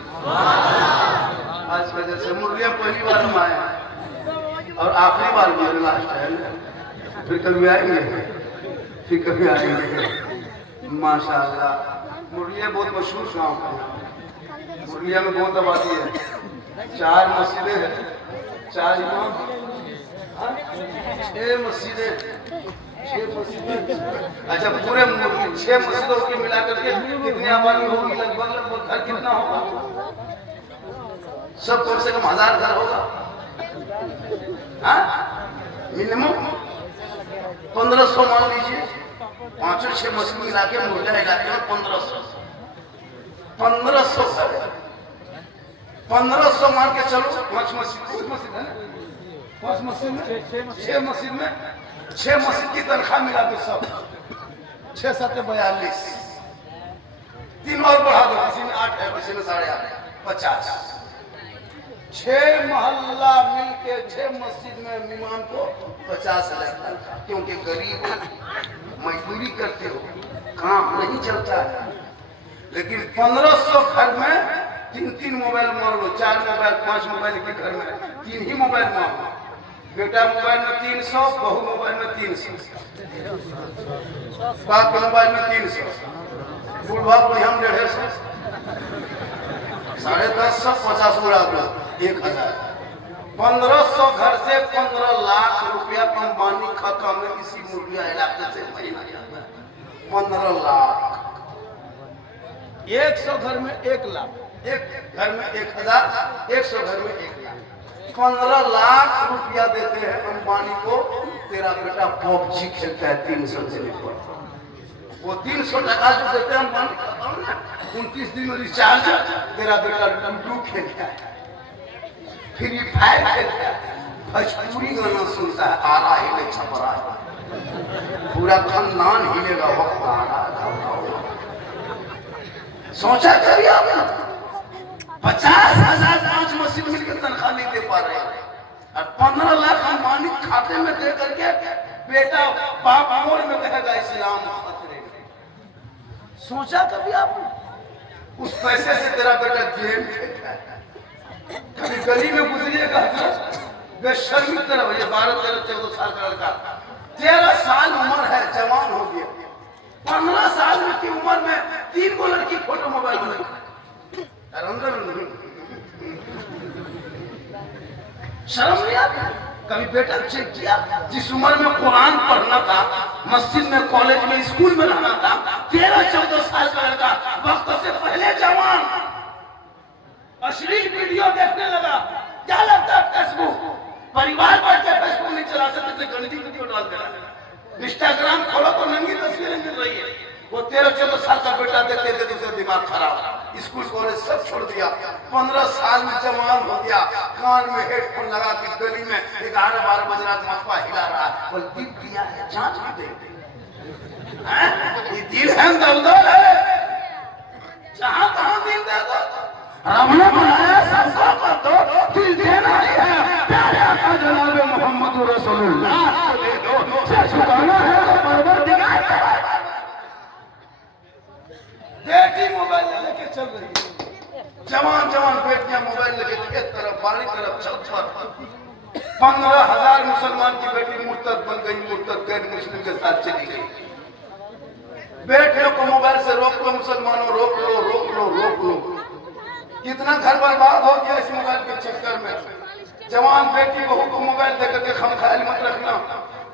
आज का जैसे मुरलिया पहली बार हम आए और आखिरी बार भी लास्ट है, फिर कभी आएंगे, माशाल्लाह। मुरलिया बहुत मशहूर गाँव है, मुरलिया में बहुत आबादी है, 4 मस्जिदें हैं, 4 इमाम, 6 मस्जिदें। अच्छा पूरे 6 मस्जिदों की मिलाकर के कितनी आबादी होगी? लगभग घर कितना होगा? सब कम से कम 1000 घर होगा, मिनिमम 1500 मान लीजिए। 5-6 मस्जिद मिला के मुर्जा इलाके में 1500 घर है। 1500 मान के चलो, 5 मस्जिद है ना, 5 मस्जिद में 6 मस्जिद में 6 मस्जिद की तनख्वाह मिला दो सब, 6-7 42, 3 और बढ़ा दो, किसी में 8 है, किसी में 8.5, 50। 6 मोहल्ला मिलके 6 मस्जिद में इमाम को 50,000 तनख्वाह, क्योंकि गरीब मजदूरी करते हो, काम नहीं चलता है। लेकिन 1500 घर में 3-3 मोबाइल मान लो, 4 मोबाइल 5 मोबाइल के घर में 3 ही मोबाइल मान लो। बेटा मोबाइल में 300, बहू मोबाइल में 300, बाप के मोबाइल में 300, बुढ़वा बुढ़िया 150, 10.5 50 उड़ा दो 1000। 1500 घर से 15 लाख रुपया अंबानी खाता में इसी मुर्गिया इलाके से महीना जाता है। 15 लाख, 100 घर में 1 लाख, एक घर में 1000, 100 घर में 1 लाख, 15 लाख रुपया देते हैं अंबानी को। तेरा बेटा PUBG खेलता है 300 देने पर, वो 300 टका जो देते हैं अंबानी 29 दिन में रिचार्ज, तेरा बेटा लूडो खेलता है, फ्री फायर खेलता है, भोजपुरी गाना सुनता है, आ रहा हिले छपरा, पूरा खानदान हिलेगा, वक्त आ रहा है। सोचा कभी आपने 50,000 5 मशीन मिलकर तनख्वाह नहीं दे पा रहे हैं और 15 लाख अंबानी खाते में दे करके बेटा बाप मोर में कहेगा इस्लाम खतरे में। सोचा कभी आपने उस पैसे से तेरा बेटा गेम खेलता है, कभी गली में गुजरिएगा बेशर्मी तरह, भैया 12 13 14 साल का लड़का 13 साल उम्र है, जवान हो गया, 15 साल की उम्र में 3 गो लड़की फोटो मोबाइल में शर्म नहीं आती? कभी बेटा चेक किया जिस उम्र में कुरान पढ़ना था, मस्जिद में, कॉलेज में, स्कूल में रहना था, 13-14 साल का लड़का वक्त से पहले जवान अश्लील वीडियो देखने लगा। क्या लगता है फेसबुक परिवार बैठ के फेसबुक नहीं चला सकते, गंदी वीडियो डाल दे रहा है। इंस्टाग्राम खोलो तो नंगी तस्वीरें मिल रही है। वो 13-14 साल का बेटा देखते देखते उसका दिमाग खराब, स्कूल कॉलेज सब छोड़ दिया, 15 साल में जवान हो गया, कान में हेडफोन लगा के गली में 11-12 बजे रात मथुआ हिला रहा है। बोल दिल दिया है, जांच भी दे, ये दिल है दलदल है, जहां कहां दिल दे दो। रब ने बनाया सबका पर दो, दिल देना ही है, प्यारे आका जनाब मोहम्मद रसूलुल्लाह को दे दो, सर झुकाना है तो परवरदिगार का। बेटी मोबाइल लेके चल रही है, जवान जवान बेटियां मोबाइल लेके खेत तरफ, बाड़ी तरफ, छत पर। 15,000 मुसलमान की बेटी मुर्तद बन गई, मुर्तद गैर मुस्लिम के साथ चली गई। बेटियों को मोबाइल से रोक लो मुसलमानों, रोक लो, रोक लो, रोक लो। कितना घर बर्बाद हो गया इस मोबाइल के चक्कर में। जवान बेटी बहू को मोबाइल देकर के खमख्याल मत रखना,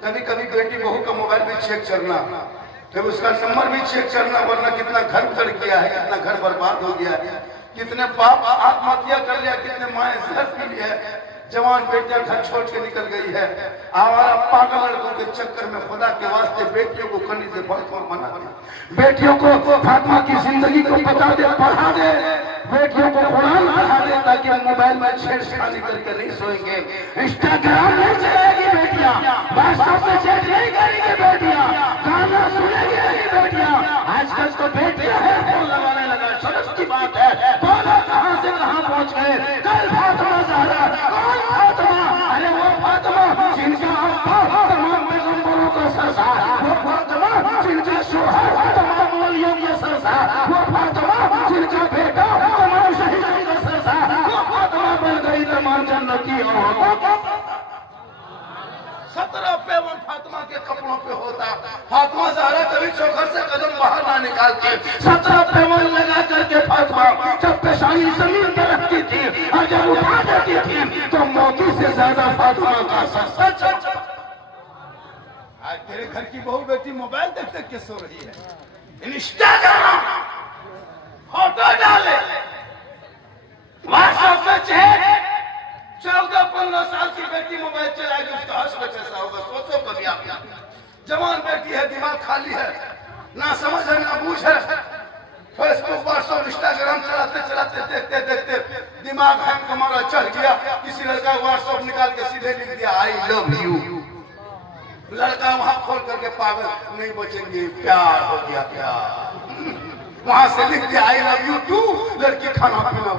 कभी कभी बेटी बहू का मोबाइल भी चेक करना, फिर उसका नंबर भी चेक करना, वरना कितना घर उजड़ गया है, कितना घर बर्बाद हो गया है, कितने बाप आत्महत्या कर लिया, कितने माए जहर पी लिया। जवान बेटियां घर छोड़ के निकल गई है। आवारा पागल लड़कों के चक्कर में खुदा के वास्ते बेटियों को करने से बहुत मना दे, बेटियों को फातिमा की जिंदगी को बता दे, पढ़ा दे, बेटियों को कुरान पढ़ा दे, ताकि मोबाइल में छेड़छाड़ी करके नहीं सोएंगे, इंस्टाग्राम नहीं चलाएगी बेटियां, व्हाट्सएप पे चैट नहीं करेंगी बेटियां, गाना सुनेगी नहीं बेटियां। आजकल तो बेटियां है फोन लगाने लगा, शर्म की बात है। बोलो कहां से कहां पहुंच गए। कल फातिमा ज़हरा, कौन फातिमा? अरे वो फातिमा जिनका अब्बा तमाम पैगंबरों का सरदार, वो फातिमा जिनका शोहर तमाम वलियों का सरदार, वो फातिमा जिनका बेटा तमाम शहीदों का सरदार, वो फातिमा बन गई तमाम जन्नती औरतों का। 17 पेवन फातिमा के कपड़ों पे होता। फातिमा ज़हरा कभी चौखट से कदम बाहर ना निकालती, 17 पेवन लगा करके फातिमा जब पेशानी जमीन पर रखती थी और जब उठा देती थी तो मोती से ज्यादा फातिमा का सच। आज तेरे घर की बहू बेटी मोबाइल देख देख के सो रही है, इंस्टाग्राम फोटो डाले, व्हाट्सएप पे चैट। 14-15 साल की बेटी मोबाइल चलाएगी, उसका हश्र कैसा होगा सोचो कभी आप। जवान बेटी है, दिमाग खाली है, ना समझ है ना बूझ है, फेसबुक व्हाट्सएप इंस्टाग्राम चलाते चलाते देखते देखते दिमाग हैंग हमारा चढ़ गया। किसी लड़का व्हाट्सएप निकाल के सीधे लिख दिया आई लव यू, लड़का वहां खोल करके पागल नहीं बचेंगे, प्यार हो गया प्यार। वहां से लिख दिया आई लव यू टू, लड़की खाना पीना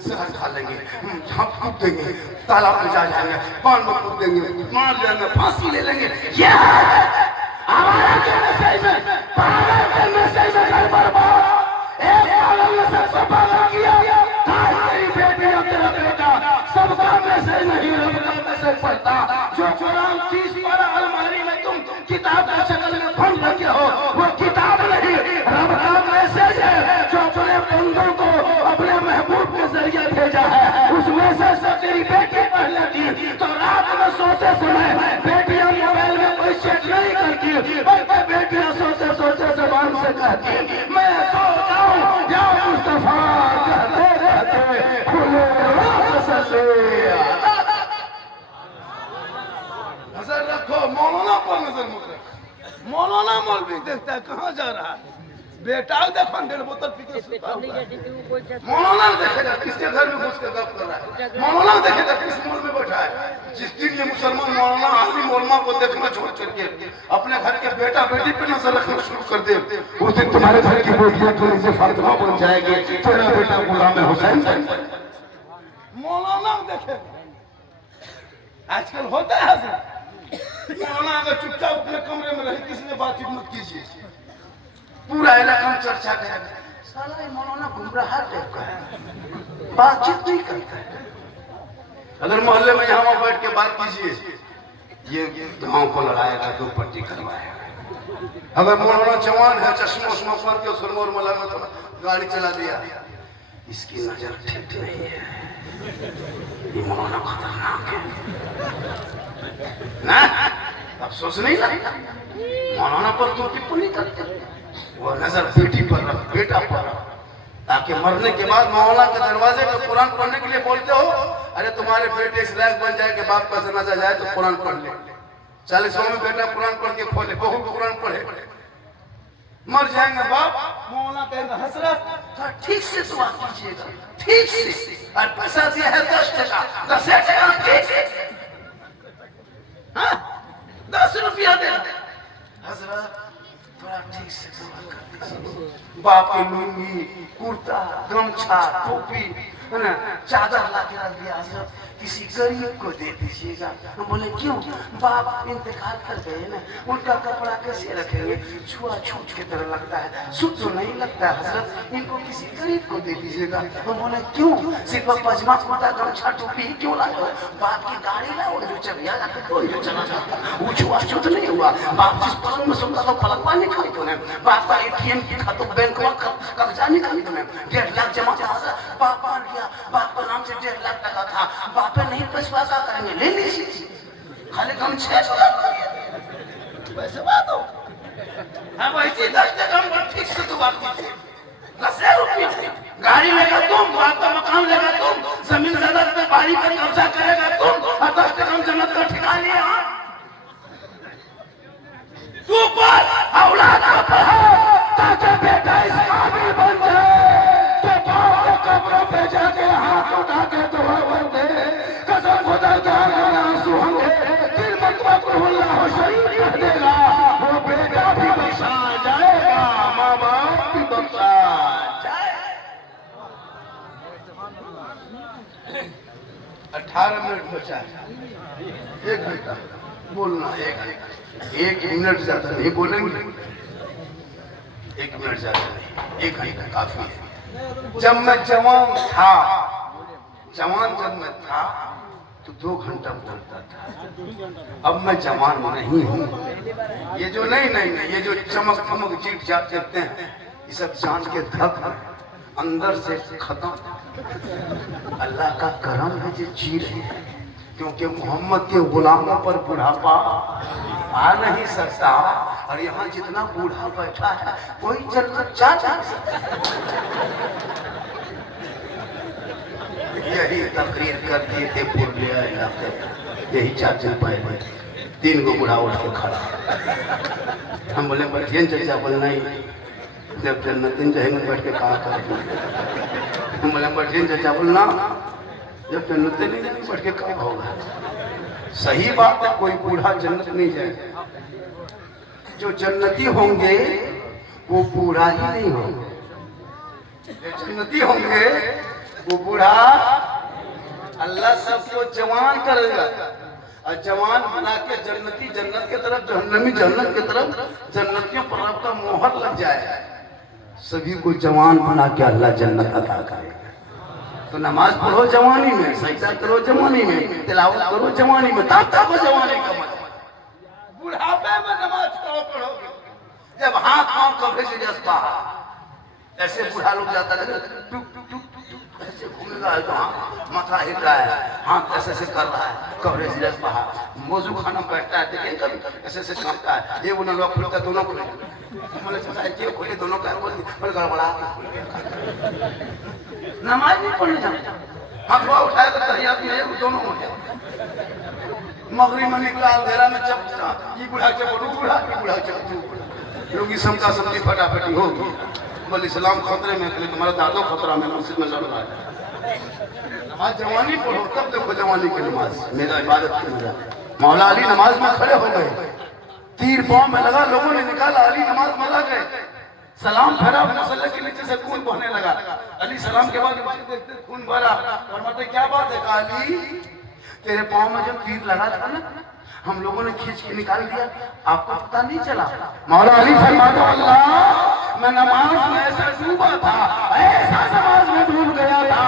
शहर खा लेंगे, हम कूद देंगे, तालाब में जा जाएंगे, पान में कूद देंगे, मार लेंगे, फांसी ले लेंगे। ये हमारा के मैसेज में, पागल के मैसेज में घर बर्बाद। एक पागल ने सबको पागल किया, आज तेरी बेटी और तेरा बेटा सबका मैसेज नहीं, रब का मैसेज पढ़ता। जो कुरान 30 पारा अलमारी में तुम किताब की शक्ल में भर रखे हो, वो किताब नहीं, रब का मैसेज है जो अपने बंदों को अपने महबूब के जरिए भेजा है। उस मैसेज से तेरी बेटी पढ़ लेती तो रात में सोते समय बेटियां मोबाइल में कोई चेक नहीं करती, बल्कि बेटियां सोते सोते जबान से कहती मैं सो जाऊं या मुस्तफा कहते कहते खुले नजर रखो, मौलाना पर नजर मत रखो। मौलाना मौलवी देखता है कहाँ जा रहा है, बेटा देखो 1.5 बोतल पी के सुता हुआ है। मौलाना देखेगा किसके घर में घुस के गप कर रहा है। मौलाना देखेगा किस मोड़ में बैठा है। जिस दिन ये मुसलमान मौलाना आदमी मौलमा को देखना छोड़ करके अपने घर के बेटा बेटी पे नजर रखना शुरू कर दे, उस दिन तुम्हारे घर की बेटियां थोड़ी सी फातिमा बन जाएगी, तेरा बेटा गुलाम हुसैन बन जाएगा। मौलाना देखेगा आजकल होता है मौलाना अगर चुपचाप अपने कमरे में रहे किसी ने बातचीत मत कीजिए, पूरा इलाका में चर्चा करेगा साला ये मौलाना गुमराह टाइप का है, बातचीत नहीं करता है। अगर मोहल्ले में यहाँ बैठ के बात कीजिए ये गांव को लड़ाएगा, दो पट्टी करवाएगा। अगर मौलाना जवान है चश्मा उश्मा पहन के सुरमोर मला में थोड़ा गाड़ी चला दिया, इसकी नजर ठीक नहीं है, ये मौलाना खतरनाक है ना। अफसोस नहीं लगता मौलाना पर तो टिप्पणी करते, वो नजर बेटी पर रख, बेटा पर रख, ताकि मरने के बाद मौलाना के दरवाजे पे कुरान पढ़ने के लिए बोलते हो, अरे तुम्हारे बेटे इस लायक बन जाए कि बाप का जनाजा जाए तो कुरान पढ़ ले। 40 में बेटा कुरान पढ़ के खोले, बहू कुरान पढ़े, मर जाएंगे बाप, मौलाना कहेंगे हसरत ठीक से दुआ कीजिएगा, ठीक से, और पैसा दिया है 10 टका, 10 टका ठीक से, 10 रुपया दे हजरत थोड़ा ठीक से दुआ कर दीजिए। बाप की लुंगी, कुर्ता, गमछा, टोपी, है ना, चादर ला के रख दिया, हजरत किसी गरीब को दे दीजिएगा। हम बोले क्यों? बाप इंतकाल कर गए ना, उनका कपड़ा कैसे रखेंगे, छुआ छूट की तरह लगता है, शुद्ध तो नहीं लगता है हजरत, इनको किसी गरीब को दे दीजिएगा। हम बोले क्यों? सिर्फ पजमा कुर्ता गमछा टोपी ही क्यों लाए हो? बाप की गाड़ी लाओ जो चलिया जाके कोई जो चला जाता, वो छुआ छूट नहीं हुआ। बाप जिस पलंग में सोता तो पलंगवा निकाली तूने, बाप का ATM की खाता बैंक में कब्जा निकाली तूने, 1.5 लाख जमा था, बाप मार गया, बाप के नाम से 1.5 लाख टका था, बाप पे नहीं पैसा क्या करेंगे, ले लीजिए, खाली कम 6 पैसे बात हो। हाँ भाई जी 10 टका ठीक से तो बात कीजिए, 10 रुपया गाड़ी लेगा तुम, बाप का मकान लेगा तुम, जमीन जगत पे बाड़ी पर कब्जा करेगा तुम, और 10 टका जन्नत का ठिकाना लिया तू पर औलाद का पढ़ा ताकि बेटा इस काबिल बन जाए तो बाप के कब्र पे जाके हाथ उठा के दुआ मांगे, कसम खुदा का आंसू होंगे, दिल मकबूल्ला हो शरीफ कर देगा, वो बेटा भी बख्शा जाएगा, माँ बाप भी बख्शा जाएगा। 18 मिनट बचा है, 1 घंटा बोलना, 1 मिनट ज्यादा नहीं बोलेंगे, 1 मिनट ज्यादा नहीं, 1 घंटा काफी है। जब मैं जवान था, जब मैं था तो 2 घंटा बोलता था, अब मैं जवान नहीं हूँ। ये जो नहीं ये जो चमक चमक जीत जाते हैं ये सब जान के धक अंदर से खत्म। अल्लाह का करम है जो जी रहे हैं, क्योंकि मोहम्मद के गुलामों पर बुढ़ापा आ नहीं सकता, और यहाँ जितना बूढ़ा बैठा है कोई जन्नत जा सकता। यही तकरीर कर दिए थे पूर्णिया इलाके, यही 4 पहले 3 गो बूढ़ा उठ के खड़ा, हम बोले बैठिए चचा, बोलना ही जब जन्नत जाएंगे बैठ के कहा कर, हम बोले बैठिए चचा, बोलना जब जन्नत नहीं बैठ के कहा होगा। सही बात है, कोई बूढ़ा जन्नत नहीं जाएगा, जो जन्नती होंगे वो बूढ़ा ही नहीं होंगे, जो जन्नती होंगे वो बूढ़ा। अल्लाह सबको जवान करेगा, और जवान बना के जन्नती जन्नत की तरफ, जहन्नमी जन्नत की तरफ, जन्नतियों पर आपका मोहर लग जाए, सभी को जवान बना के अल्लाह जन्नत अता करेगा। तो नमाज पढ़ो जवानी में, सजदा करो जवानी में, तिलावत करो जवानी में, तब तक जवानी का मजा। बुढ़ापे में नमाज पढ़ोगे जब हाथ पांव कमरे से जज्बा, ऐसे बूढ़ा लोग जाता है टुक टुक टुक टुक ऐसे घूमेगा, माथा हिल रहा है, हाथ ऐसे से कर रहा है, कमरे से जज्बा, मौजू खाना बैठता है, देखिए कभी ऐसे से कांपता है, ये उन्हें लोग खुलता दोनों खुले, बोले खोले दोनों का, बोले गड़बड़ा नमाज नहीं पढ़ने जाना, हाथ पाँव उठाया तो तहियात में दोनों हो गया। मगरिब में निकला अंधेरा में, चप ये बूढ़ा चप बूढ़ा, ये बूढ़ा चप क्योंकि सबका सबकी फटाफटी होगी। बोले इस्लाम खतरे में, तुम्हारा दादो खतरा में मस्जिद में लड़ रहा है। नमाज जवानी पढ़ो, तब देखो जवानी की नमाज, मेरा इबादत की मेरा। मौला अली नमाज में खड़े हो गए, तीर पांव में लगा, लोगों ने निकाला, अली नमाज में लग गए, सलाम फेरा, मुसल्ले के नीचे से खून बहने लगा। अली सलाम के बाद देखते खून भरा, फरमाते क्या बात है? अली तेरे पांव में जब तीर लगा था ना, हम लोगों ने खींच के निकाल दिया, आपको पता नहीं चला? मौला अली फरमाते अल्लाह मैं नमाज में ऐसा डूबा था, ऐसा नमाज में डूब गया था